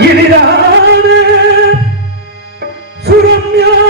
일이라는 수련면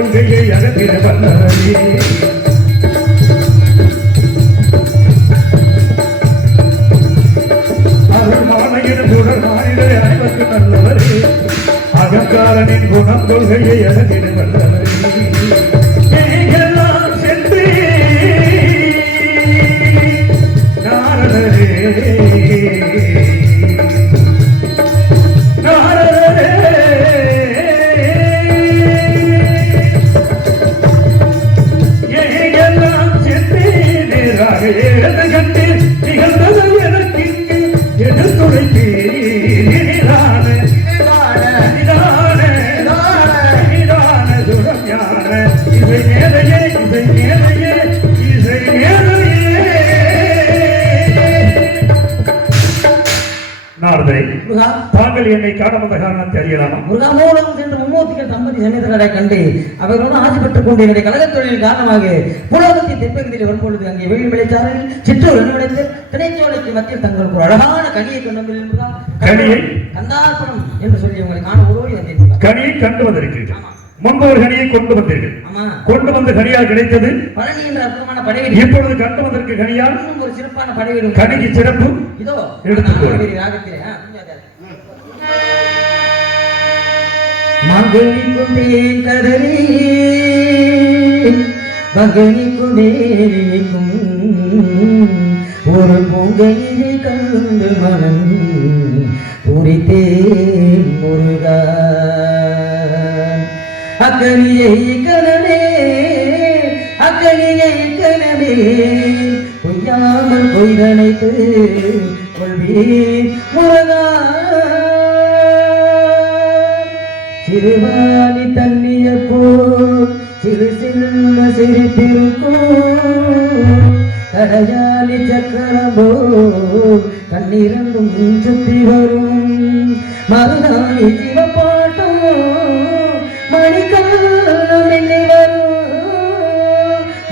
கொள்கையை அகத்திட வல்லவரே தாங்கள் என்னை காண வந்த காரணத்தை அறியலாமா முருகாமோடும் சென்று மும்மூர்த்திகள் தம்பதி சமேதரை கண்டு அவர்களுடன் ஆசை பெற்றுக் கொண்டு என்னுடைய கழகத் தொழிலின் காரணமாக புலகத்தின் தென்பகுதியில் வரும்பொழுது அங்கே வெயில் விளைச்சாரில் சிற்றூர் நினைவிடத்தில் திணைச்சோலைக்கு மத்தியில் தங்களுக்கு ஒரு அழகான கனியை கொண்டு முருகா. கனியை? கந்தார்புரம் என்று சொல்லி உங்களை காண ஓடோடி முருகா. கனியை கண்டு வந்திருக்கிறீர்கள். முன்பு ஒரு கனியை கொண்டு வந்தீர்கள். ஆமா. கொண்டு வந்த கனியால் கிடைத்தது? பழனி என்ற அற்புதமான படைவீடு. இப்பொழுது கண்டு வந்திருக்க கனியால்? ஒரு சிறப்பான படைவீடு கனிக்கு சிறப்பு? இதோ. நாகவேரி ராகத்திலே ஆ, கொஞ்சம் மகனி குண்டேன் கதறி மகனி குண்டேக்கும் ஒரு பொங்கலினை கண்டு மனம் புரித்தே முருகா. அக்கனியை கனவே அக்கனியை கனவே பொய்யாமல் பொய்தனைத்து கொள்வே முருகா. சிறுவாணி தண்ணிய போல் சிறு சின்ன சிரித்திருக்கும் கடையாளி சக்கரமோ கண்ணிரண்டும் சுத்தி வரும். மருதாணி சிவப்பாட்டம் மணிக்காலம் எண்ணி வரும்.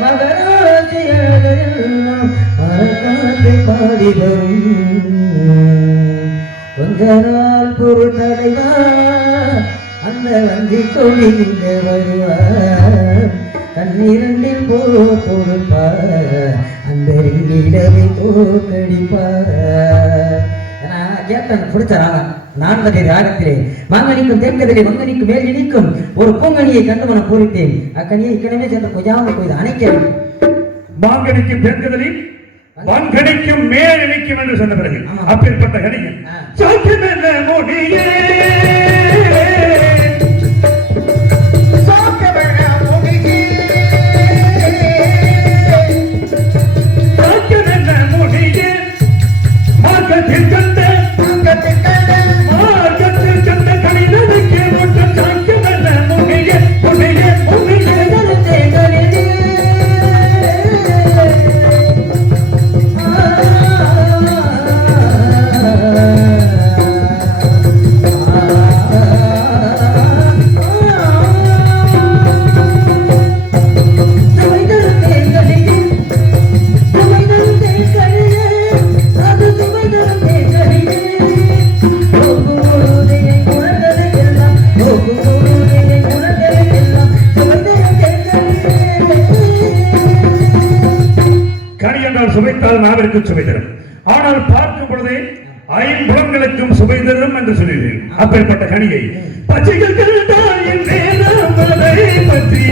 மகராசி எல்லாம் மறக்காத்தை பாடி வரும். கொஞ்ச நாள் பொறுத்தடைவா அந்த வஞ்சி கொடி இங்க வருவார். கண்ணீரண்டில் போ பொறுப்பார். அந்த ரிங்கிடவை தோக்கடிப்பார் நான் கேட்டேன் பிடிச்ச ராகம் நான்கதை ராகத்திலே மாங்கனிக்கும் தென்கதிலே மங்கனிக்கும் மேல் இனிக்கும் ஒரு பூங்கனியை கண்டு மனம் பூரித்தேன். அக்கனியை இக்கனமே சென்று கொய்யாமல் கொய்து அணைக்க. மாங்கனிக்கும் தென்கதலில் வான்கணிக்கும் மேல் இணைக்கும் என்று சொன்ன பிறகு. அப்பேற்பட்ட கணிகள் ஆ. சாக்கியமெல்ல சுவை தரும் ஆனால் பார்க்கும் பொழுதே ஐம்புலங்களுக்கும் சுவை தரும் என்று சொல்கிறீர்கள் அப்பேற்பட்ட கனியை. பச்சைகள் பற்றி.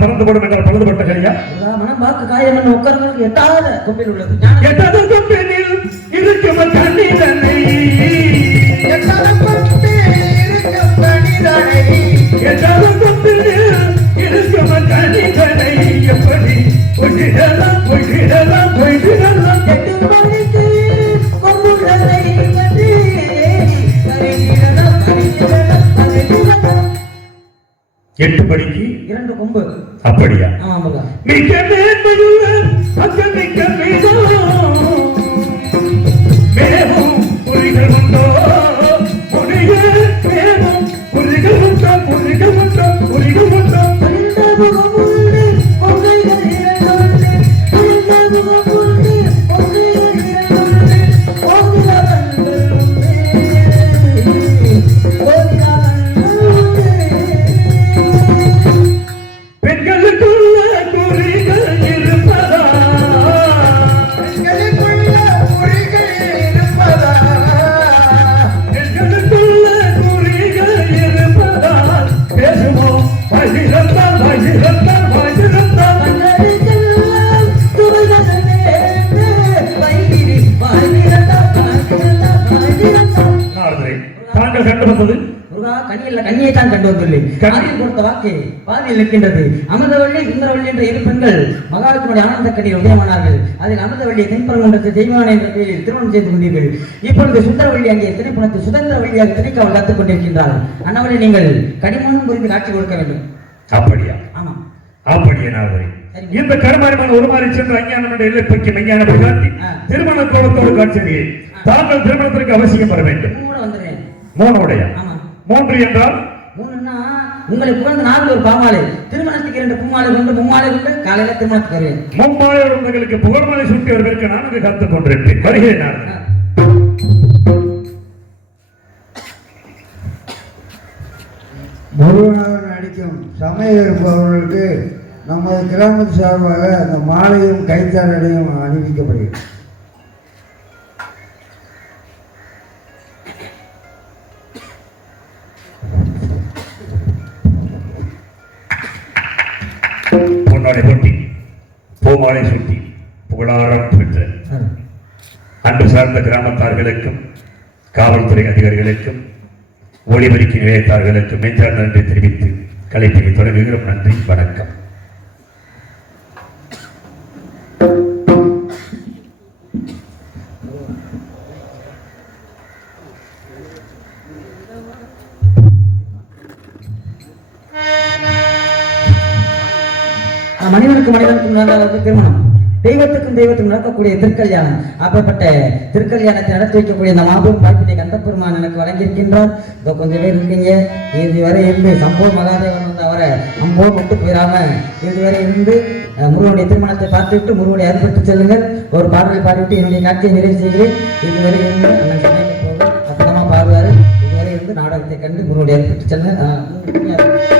பட்சிகள் பறந்துபடும் என்றால் பழுதுபட்ட முருகா, மனம் வாக்கு காயம் என்ன? உட்கார்ந்தவர்களுக்கு எட்டாத கொம்பில் உள்ளது. ஞானம். எட்டதுக்கும் பெண்ணில் இருக்கும் கண்ணி தன்னை இருக்கும் எட்டதுக்கும் பெண்ணில் இருக்கும் கண்ணி தன்னை எப்படி? பொய்திடலாம் பொய்திடலாம் எட்டு மணிக்கு கொம்புகளை மணிக்கு இரண்டு கொம்பு. அப்படியா? மிக்க மேன்மையுள்ள மக்கள் மிக்க மீதம் மேலும் புரிகள் உண்டோ? தாங்கள் கண்டு வந்தது? முருகா கனியில் கண்ணியை தான் கண்டு வந்துள்ளேன் கனி- காதில் கொடுத்த வாக்கு பாதியில் இருக்கின்றது அமிர்தவள்ளி சுந்தரவள்ளி என்ற இரு பெண்கள் மகாவிஷ்ணுடைய ஆனந்த கண்ணியில் உதயமானார்கள். அதில் அமிர்தவள்ளி தெய்வான என்ற பெயரில் திருமணம் செய்து கொண்டீர்கள். இப்பொழுது சுந்தரவள்ளி அங்கே திரைப்பணத்தை சுதந்திரவள்ளியாக திரைக்காவல் காத்துக் கொண்டிருக்கின்றார். அன்னவரை நீங்கள் கடிமணம் புரிந்து காட்சி கொடுக்க வேண்டும். அப்படியா? ஆமா. அப்படியே சரிங்க. இந்த கருமாரிமான உருமாறி சென்று அஞ்ஞானம். திருமண கோலத்தோடு காட்சியே தாங்கள் திருமணத்திற்கு அவசியம் வர வேண்டும். மூணுடைய ஆமா. மூன்று என்றால்? மூணுன்னா உங்களை புகழ்ந்து நாலு ஒரு பாமாலை. திருமணத்துக்கு இரண்டு பூமாலை கொண்டு பூமாலை கொண்டு காலையில திருமணத்துக்கு வருவேன். மும்பாயோடு உங்களுக்கு புகழ்மலை சுட்டி வருவதற்கு நான் அங்கு காத்துக் கொண்டிருப்பேன் வருகிறேன் நான். முருகனாக நடிக்கும் சமய இருப்பவர்களுக்கு நமது கிராமத்து சார்பாக அந்த மாலையும் கைத்தாரடையும் அணிவிக்கப்படுகிறது. பொன்னாடை பொட்டி பூமாலை சுட்டி புகழாரம் பெற்ற அன்பு சார்ந்த கிராமத்தார்களுக்கும் காவல்துறை அதிகாரிகளுக்கும் ஒளிபரிக்கு நிலையத்தார்களுக்கும் மெஞ்சார் நன்றி தெரிவித்து கலைப்பினை தொடங்குகிறோம். நன்றி வணக்கம். மனிதனுக்கு மனிதனுக்கும் நடந்த திருமணம். தெய்வத்துக்கும் தெய்வத்துக்கும் நடக்கக்கூடிய திருக்கல்யாணம். அப்பேற்பட்ட திருக்கல்யாணத்தை நடத்தி வைக்கக்கூடிய இந்த மாபெரும் வாய்ப்பினை கந்தப்பெருமான் எனக்கு வழங்கியிருக்கின்றார். இதோ கொஞ்சம் பேர் இருக்கீங்க. இறுதி வரை இருந்து சம்போ மகாதேவன் வந்து அவரை அம்போ விட்டு போயிடாம இறுதி வரை இருந்து முருகனுடைய திருமணத்தை பார்த்துவிட்டு முருகனை ஏற்படுத்தி செல்லுங்கள். ஒரு பாடலை பாடிவிட்டு என்னுடைய காட்சியை நிறைவு செய்கிறேன். இறுதி வரை இருந்து அண்ணன் போக அற்புதமா பாடுவார். இதுவரை இருந்து நாடகத்தை கண்டு முருகனை அர்ப்பணித்து செல்லுங்க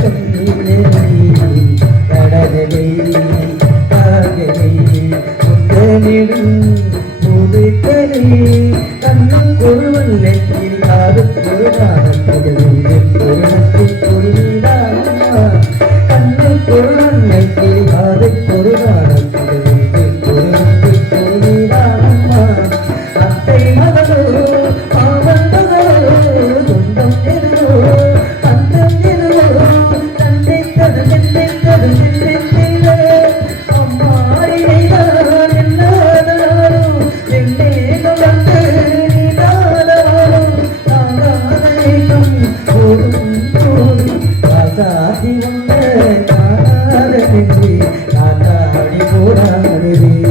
ಓಡಾಡುವೆ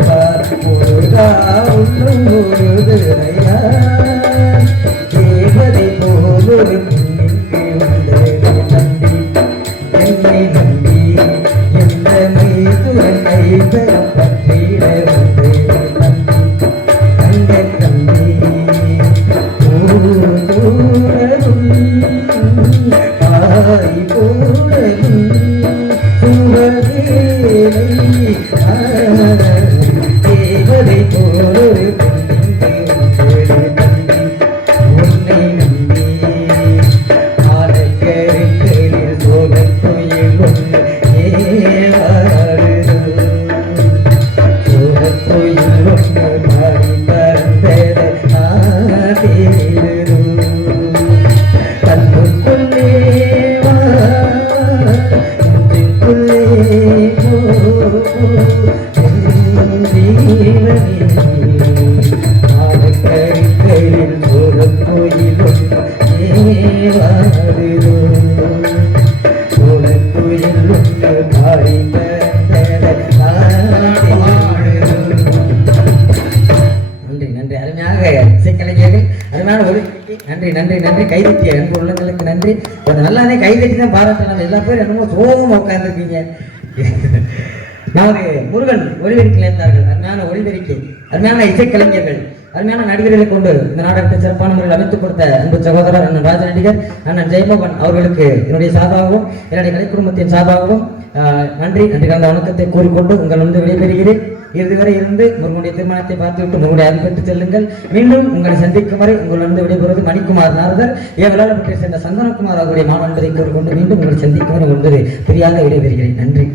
பார்ப்போதா உள்ளும் ஒரு திரையா Oh நன்றி நன்றி. நன்றி கைதட்டிய அன்பு உள்ளங்களுக்கு நன்றி. கொஞ்சம் நல்லாவே கைதட்டி தான் பாராட்டணும் எல்லா பேரும் என்னமோ சோகமாக உட்காந்துருக்கீங்க நமது முருகன் ஒளிவெடுக்கில் அருமையான ஒளிபெருக்கி அருமையான இசைக்கலைஞர்கள் அருமையான நடிகர்களை கொண்டு இந்த நாடகத்தை சிறப்பான முறையில் அமைத்துக் கொடுத்த அன்பு சகோதரர் அண்ணன் ராஜ நடிகர் அண்ணன் ஜெயமோகன் அவர்களுக்கு என்னுடைய சார்பாகவும் என்னுடைய கலை குடும்பத்தின் சார்பாகவும் நன்றி நன்றி கலந்த வணக்கத்தை கூறிக்கொண்டு உங்கள் வந்து விடைபெறுகிறேன். இறுதி வரை இருந்து உங்களுடைய திருமணத்தை பார்த்துவிட்டு உங்களுடைய அருள் செல்லுங்கள். மீண்டும் உங்களை சந்திக்கும் வரை உங்களிருந்து விடைபெறுவது மணிக்குமார் நாரதர் ஏ விளையாட சேர்ந்த சந்தனகுமார் அவருடைய மாணவர்களை கூறிக்கொண்டு மீண்டும் உங்களை சந்திக்கும் வரை ஒன்று தெரியாத விடைபெறுகிறேன். நன்றி.